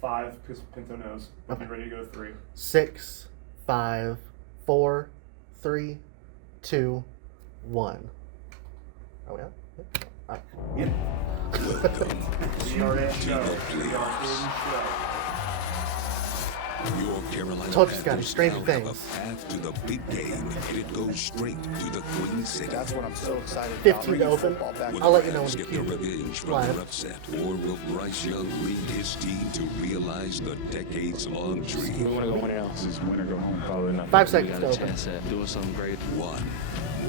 5 because Pinto knows. We'll be ready to go to 3. 6, 5, 4, 3, 2, 1. Are we up? All right. Yeah. We are in show. Your Carolina Told you, Scotty, Panthers Stranger now have Things. a path to the big game, and it goes straight to the Queen City. That's what I'm so excited 15 about. to open. Football back. Will I'll the let you know when Rams the get their cue revenge from live. their upset, or will Bryce Young lead his team to realize the decades-long We dream? want to go win it else. Just win or go home, probably not. 5 We seconds got to a open. chance at doing something great. One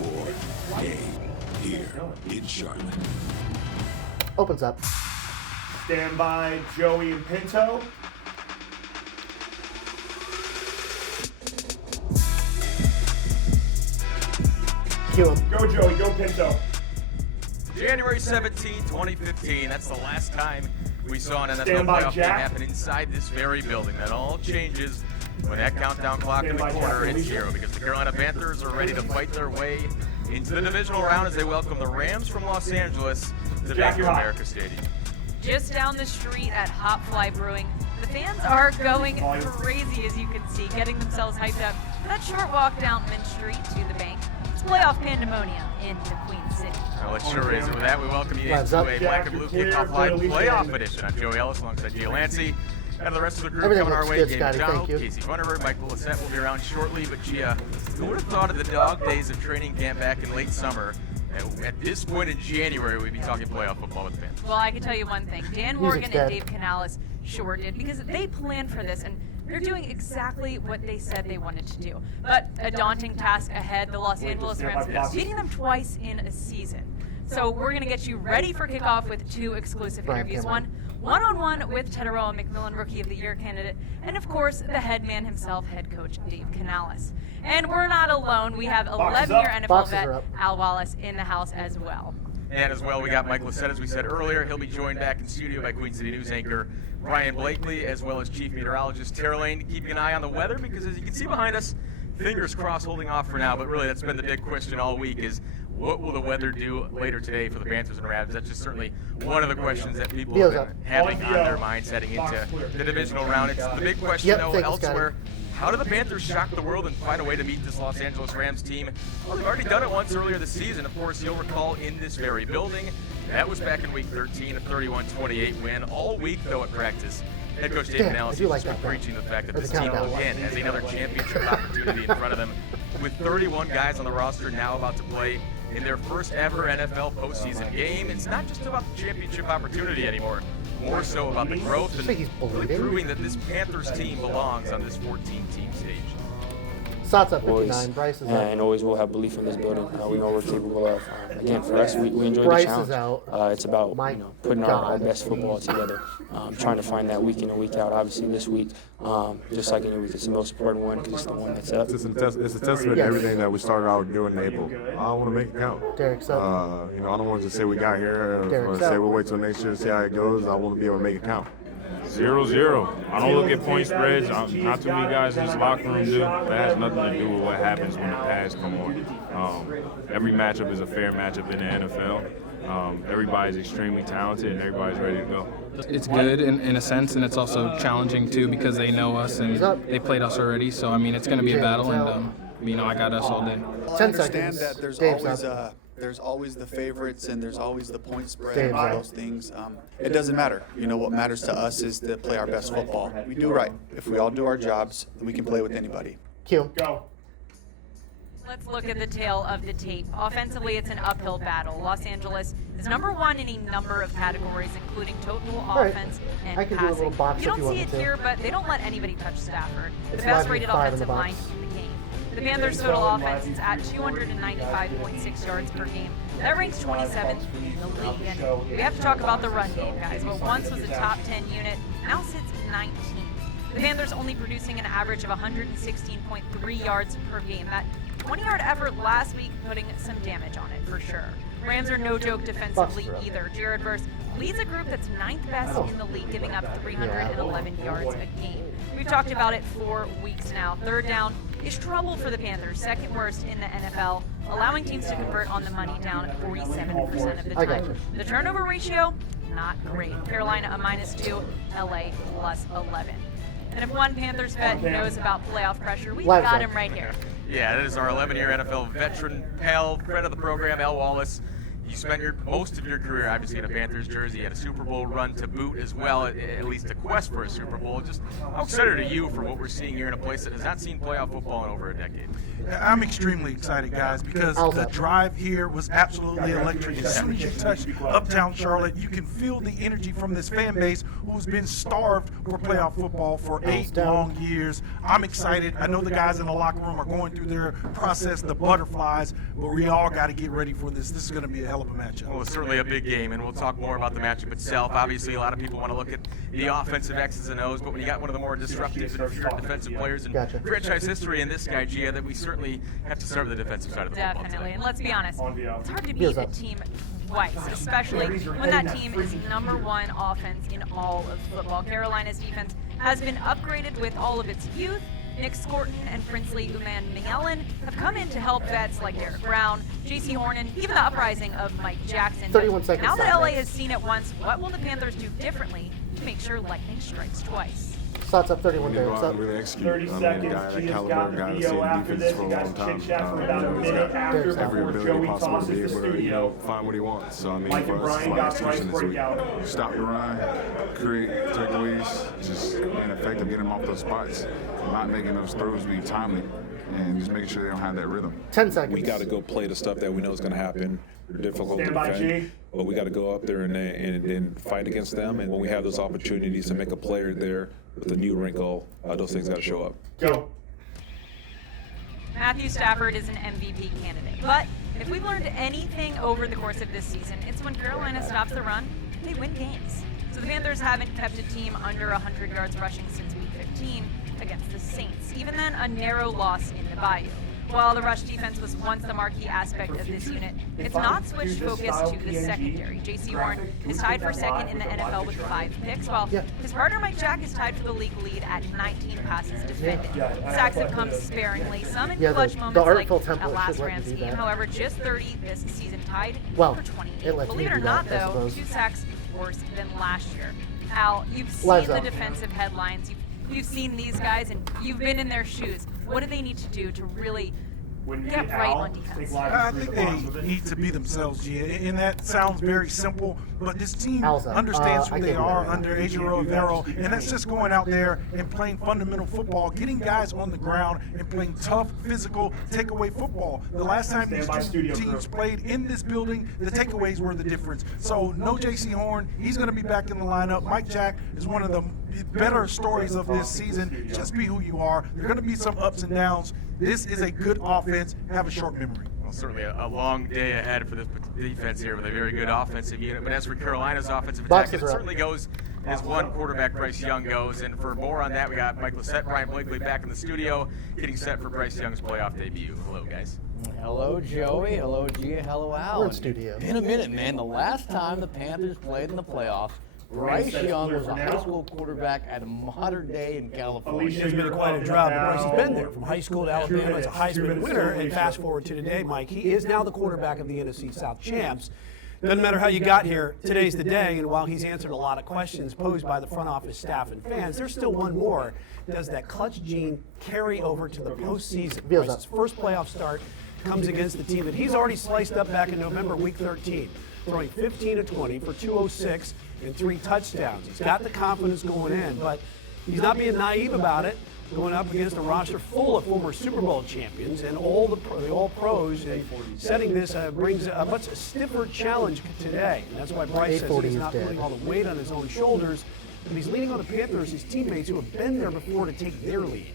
more game here in Charlotte. Opens up. Stand by Joey and Pinto. Cue him. Go Joey, go Pinto. January 17, 2015. That's the last time we saw an NFL Stand by, playoff game Jack. happen inside this very building. That all changes when that countdown clock in Stand the by, corner Jack. hits 0, because the Carolina Panthers are ready to fight their way into the divisional round as they welcome the Rams from Los Angeles to Jack, Bank of you're hot. America Stadium. Just down the street at Hot Fly Brewing, the fans are going crazy, as you can see, getting themselves hyped up for that short walk down Mint Street to the bank. It's playoff pandemonium in the Queen City. Well, it sure is. And with that, we welcome you Lives into up. a Jack, Black and Blue you're clear Kickoff for Live the weekend. playoff edition. I'm Joey Ellis alongside Jay Lanci. And the rest of the group Everything coming our looks way. good, Gabe Scotty. McDonald, Thank you. Casey Funderburg, Michael Lacett will be around shortly. But Gia, who would have thought of the dog days of training camp back in late summer? And at this point in January, we'd be talking playoff football with the fans. Well, I can tell you one thing. Dan Music's Morgan dead. and Dave Canales sure did, because they planned for this, and they're doing exactly what they said they wanted to do. But a daunting task ahead, the Los Angeles Rams beating them twice in a season. So we're going to get you ready for kickoff with 2 exclusive Brien interviews. Cameron. One-on-one with Teteroa McMillan, Rookie of the Year candidate, and of course, the head man himself, head coach Dave Canales. And we're not alone. We have 11-year NFL Boxes vet are up. Al Wallace in the house as well. And as well, we got Mike Lacett, as we said earlier. He'll be joined back in studio by Queen City News anchor Brian Blakely, as well as Chief Meteorologist Tara Lane, keeping an eye on the weather, because as you can see behind us, fingers crossed holding off for now, but really that's been the big question all week is what will the weather do later today for the Panthers and Rams? That's just certainly one of the questions that people have been having on their minds heading into the divisional round. It's the big question, Yep, though, thank you, elsewhere. How do the Panthers shock the world and find a way to meet this Los Angeles Rams team? Well, they've already done it once earlier this season. Of course, you'll recall in this very building. That was back in Week 13, a 31-28 win. All week, though, at practice, head coach Dave Damn, I Canales do like has been that, preaching the fact that Or the this team, countdown. again, has another championship opportunity in front of them. With 31 guys on the roster now about to play in their first ever NFL postseason game, it's not just about the championship opportunity anymore. More so about the growth and Think he's really bleeding? proving that this Panthers team belongs on this 14-team stage. Sots up Always, 59. Bryce is and up. always will have belief in this building. We know we're capable of. Again, for us, we enjoy Bryce the is challenge. out. It's about My putting our God. best football together, trying to find that week in and week out. Obviously, this week, just like any week, it's the most important one because it's the one that's up. It's a testament to everything that we started out doing in April. I want to make it count. Derek's up. I don't want to just say we got here or Derek's say out. we'll wait till next year to see how it goes. I want to be able to make it count. 0-0. I don't look at point spreads. Not too many guys in this locker room do. That has nothing to do with what happens when the pads come on. Every matchup is a fair matchup in the NFL. Everybody's extremely talented and everybody's ready to go. It's good in a sense, and it's also challenging too because they know us and they played us already. So I mean, it's going to be a battle, and I got us all day. Well, I 10 understand seconds. that Dave's there's always the favorites and there's always the point spread Dave's and all those things. It doesn't matter. What matters to us is to play our best football. We do right. If we all do our jobs, then we can play with anybody. Cue. Go. Let's look at the tail of the tape. Offensively, it's an uphill battle. Los Angeles is number 1 in a number of categories, including total right. offense and I can do a passing. little box You if don't you see want it me to. here, but they don't let anybody touch Stafford. The It's best-rated 5 in the offensive line box. in the game. The Panthers' total offense is at 295.6 yards per game. That ranks 27th in the league. And we have to talk about the run game, guys. What once was a top 10 unit now sits 19th. The Panthers only producing an average of 116.3 yards per game. That 20-yard effort last week putting some damage on it for sure. Rams are no joke defensively either. Jared Verse leads a group that's 9th best in the league, giving up 311 yards a game. We've talked about it for weeks now. Third down is trouble for the Panthers, second worst in the NFL, allowing teams to convert on the money down 47% of the time. The turnover ratio, not great. Carolina a -2, LA +11. And if one Panthers vet knows about playoff pressure, we've got him right here. Yeah, that is our 11-year NFL veteran pal, friend of the program, Al Wallace. You spent most of your career, obviously, in a Panthers jersey. You had a Super Bowl run to boot as well, at least a quest for a Super Bowl. Just how excited are you for what we're seeing here in a place that has not seen playoff football in over a decade? I'm extremely excited, guys, because the drive here was absolutely electric. As soon as you touch uptown Charlotte, you can feel the energy from this fan base who's been starved for playoff football for 8 long years. I'm excited. I know the guys in the locker room are going through their process, the butterflies, but we all got to get ready for this. This is going to be a hell of a matchup. Well, it's certainly a big game, and we'll talk more about the matchup itself. Obviously, a lot of people want to look at the offensive X's and O's, but when you got one of the more disruptive and pure defensive players in franchise history in this guy, Gia, that we certainly have to start with the defensive side of the football. Definitely, and let's be honest, it's hard to beat a team twice, especially when that team is #1 offense in all of football. Carolina's defense has been upgraded with all of its youth. Nick Scorton and Princely Uman-Mingelen have come in to help vets like Derek Brown, J.C. Hornan, even the uprising of Mike Jackson. 31 seconds. Now that LA has seen it once, what will the Panthers do differently to make sure lightning strikes twice? Shots up 31 there. What's up? Really execute. 30 seconds. Gia's got the video after this. You guys chit-chat for about a minute after before Joey tosses the studio. Find what he wants. So, I mean, Mike for and us, Brien got price execution this week. breakout. Stop the run, create takeaways, just being effective, getting them off those spots, not making those throws be timely, and just making sure they don't have that rhythm. 10 seconds. We got to go play the stuff that we know is going to happen. They're difficult to defend, but we got to go up there and then fight against them. And when we have those opportunities to make a player there with a new wrinkle, those things got to show up. Go. Matthew Stafford is an MVP candidate, but if we've learned anything over the course of this season, it's when Carolina stops the run, they win games. So the Panthers haven't kept a team under 100 yards rushing since Week 15 against the Saints. Even then, a narrow loss in the Bayou. While the rush defense was once the marquee aspect of this unit, it's not switched focus to the secondary. J.C. Horn is tied for second in the NFL with 5 picks, while his partner Mike Jack is tied for the league lead at 19 passes defended. Sacks have come sparingly, some in clutch moments like at last Rams game. However, just 30 this season, tied for 28. Believe it or not, though, 2 sacks worse than last year. Al, you've seen the defensive headlines. You've seen these guys, and you've been in their shoes. What do they need to do to really get right on defense? I think they need to be themselves, Gia, and that sounds very simple, but this team understands who they are under Ejiro Evero, and that's just going out there and playing fundamental football, getting guys on the ground and playing tough, physical, takeaway football. The last time these two teams played in this building, the takeaways were the difference. So no J.C. Horn, he's going to be back in the lineup. Mike Jack is one of the better stories of this season. Just be who you are. There are going to be some ups and downs. This is a good offense. Have a short memory. Well, certainly a long day ahead for this defense here with a very good offensive unit. But as for Carolina's offensive attack, it certainly goes as one quarterback, Bryce Young, goes. And for more on that, we got Mike Lacett, Brien Blakely back in the studio, getting set for Bryce Young's playoff debut. Hello, guys. Hello, Joey. Hello, Gia. Hello, Al. We're in studio. In a minute, man. The last time the Panthers played in the playoffs, Bryce Young was a high school quarterback at a modern day in California. It's been quite a drop, but Bryce has been there from high school to Alabama as a Heisman winner. And fast forward to today, Mike, he is now the quarterback of the NFC South champs. Doesn't matter how you got here, today's the day, and while he's answered a lot of questions posed by the front office staff and fans, there's still one more. Does that clutch gene carry over to the postseason? Bryce's first playoff start comes against the team that he's already sliced up back in November, Week 13, throwing 15 of 20 for 206 and 3 touchdowns. He's got the confidence going in, but he's not being naive about it, going up against a roster full of former Super Bowl champions and all the all-pros, and setting this brings a much stiffer challenge today. And that's why Bryce says he's not putting all the weight on his own shoulders, but he's leaning on the Panthers, his teammates who have been there before, to take their lead.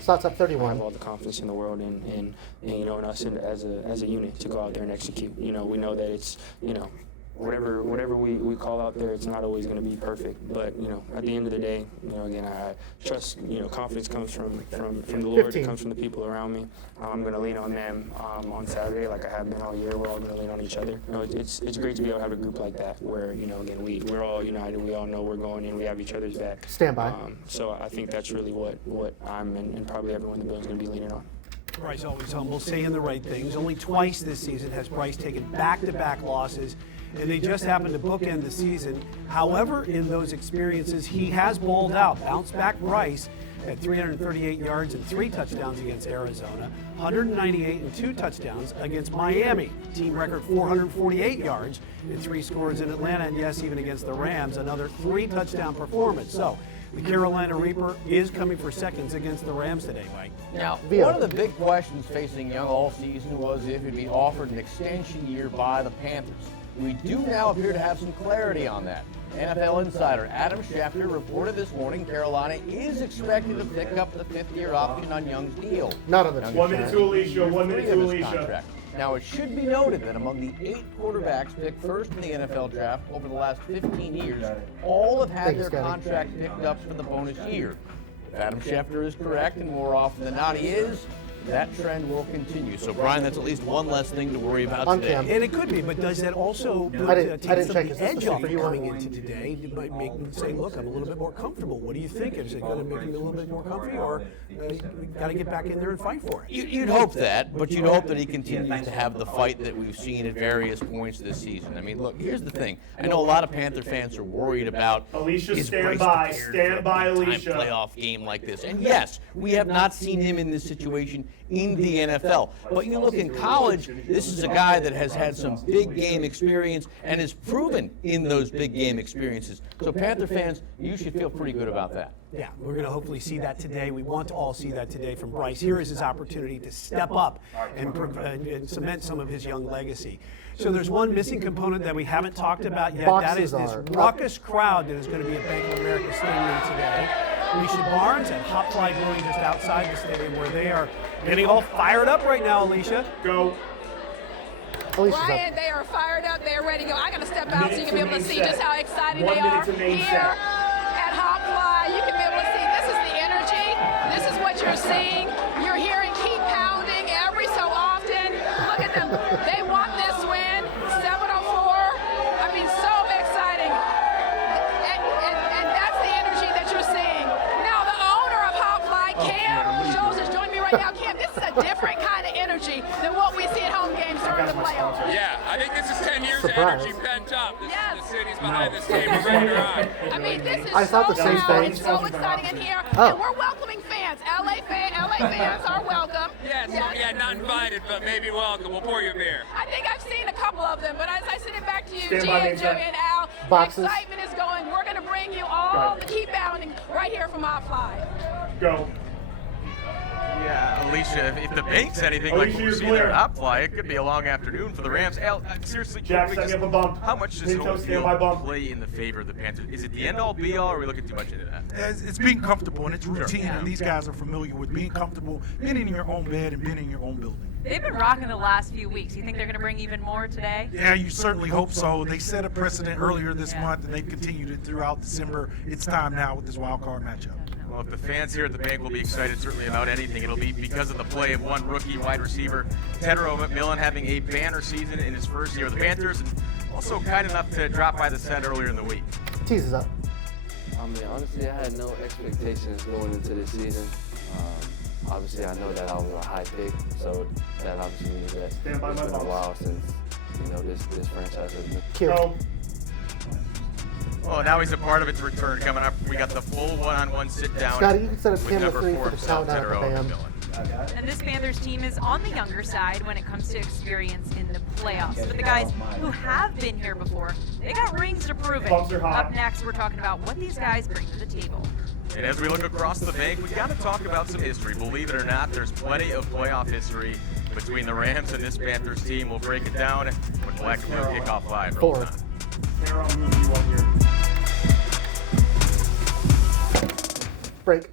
Shots up 31. I have all the confidence in the world in you know, in us as a unit to go out there and execute. You know, we know that it's, you know, whatever we call out there, it's not always going to be perfect. But, you know, at the end of the day, you know, again, I trust, you know, confidence comes from the Lord. 15. It comes from the people around me. I'm going to lean on them on Saturday like I have been all year. We're all going to lean on each other. You know, it's great to be able to have a group like that where, you know, again, we're all united. We all know we're going in. We have each other's back. Stand by. So I think that's really what I'm and probably everyone in the building is going to be leaning on. Bryce always humble, saying the right things. Only twice this season has Bryce taken back-to-back losses and they just happened to bookend the season. However, in those experiences, he has bowled out. Bounce back Bryce at 338 yards and 3 touchdowns against Arizona, 198 and 2 touchdowns against Miami, team record 448 yards and 3 scores in Atlanta, and yes, even against the Rams, another 3 touchdown performance. So the Carolina Reaper is coming for seconds against the Rams today, Mike. Now, one of the big questions facing Young all season was if he'd be offered an extension year by the Panthers. We do now appear to have some clarity on that. NFL insider Adam Schefter reported this morning Carolina is expected to pick up the 5th-year option on Young's deal. Not on the 1 minute to Alicia, 1 minute to Alicia. Now, it should be noted that among the 8 quarterbacks picked first in the NFL draft over the last 15 years, all have had their contract picked up for the bonus year. If Adam Schefter is correct, and more often than not he is, that trend will continue. So, Brien, that's at least one less thing to worry about today. And it could be, but does that also take some of the edge off coming into today? It might make them say, look, I'm a little bit more comfortable. What do you think? Is it going to make them a little bit more comfy, or got to get back in there and fight for it? You'd hope that, but you'd hope that he continues to have the fight that we've seen at various points this season. I mean, look, here's the thing. I know a lot of Panther fans are worried about Alicia, his stand by, Alicia. Playoff game like this. And yes, we have not seen him in this situation in the NFL. But you look in college, this is a guy that has had some big game experience and is proven in those big game experiences. So Panther fans, you should feel pretty good about that. Yeah, we're going to hopefully see that today. We want to all see that today from Bryce. Here is his opportunity to step up and cement some of his Young legacy. So there's one missing component that we haven't talked about yet. That is this raucous crowd that is going to be at Bank of America Stadium today. Alicia Barnes and Hop Fly Brewing just outside the stadium, where they are getting all fired up right now, Alicia. Go. Brien, they are fired up. They are ready to go. I'm going to step out so you can be able to see just how excited they are here at Hop Fly. You can be able to see this is the energy. This is what you're seeing. You're hearing keep pounding every so often. Look at them. They want this win. 704. I mean, so exciting. And that's the energy that you're seeing. Now, the owner of Hop Fly, Cam Jones, is joining me right now. Cam, this is a different kind of energy than what we see at home games during the playoffs. Yeah, I think this is 10 years of energy pent up. The city's behind this team. We're ready to ride. I mean, this is I thought the same thing. It's so exciting in here. And we're welcoming fans. LA fans are welcome. Yeah, not invited, but maybe welcome. We'll pour you a beer. I think I've seen a couple of them, but as I send it back to you, Stand by, Gia, Joey, and Al, Boxes. the excitement is going. We're going to bring you all the keep bounding right here from Hop Fly. Go. Yeah, Alicia, if the bank's anything like what we're seeing there at Hop Fly, it could be a long afternoon for the Rams. Al, seriously, Jack, setting up a bump. how much does Pinto, home stand field by bump. play in the favor of the Panthers? Is it the end-all, be-all, or are we looking too much into that? It's being comfortable, and it's routine, and these guys are familiar with being comfortable, being in your own bed and being in your own building. They've been rocking the last few weeks. You think they're going to bring even more today? Yeah, you certainly hope so. They set a precedent earlier this month, and they continued it throughout December. It's time now with this wild card matchup. Well, if the fans here at the bank will be excited certainly about anything, it'll be because of the play of one rookie wide receiver, Tedro McMillan, having a banner season in his first year with the Panthers, and also kind enough to drop by the set earlier in the week. Teases up. I mean, honestly, I had no expectations going into this season. Obviously, I know that I was a high pick, so that obviously means that it's been a while since, this franchise has been. Kill. Well, now he's a part of its return coming up. We got the full one-on-one sit-down. Scotty, you can set up with camera number 3 4 for the himself, countdown Tedro at the band. McMillan. And this Panthers team is on the younger side when it comes to experience in the playoffs. But the guys who have been here before, they got rings to prove it. Up next, we're talking about what these guys bring to the table. And as we look across the bank, we got to talk about some history. Believe it or not, there's plenty of playoff history between the Rams and this Panthers team. We'll break it down when Black and Blue Kickoff 5 rolls on. Break.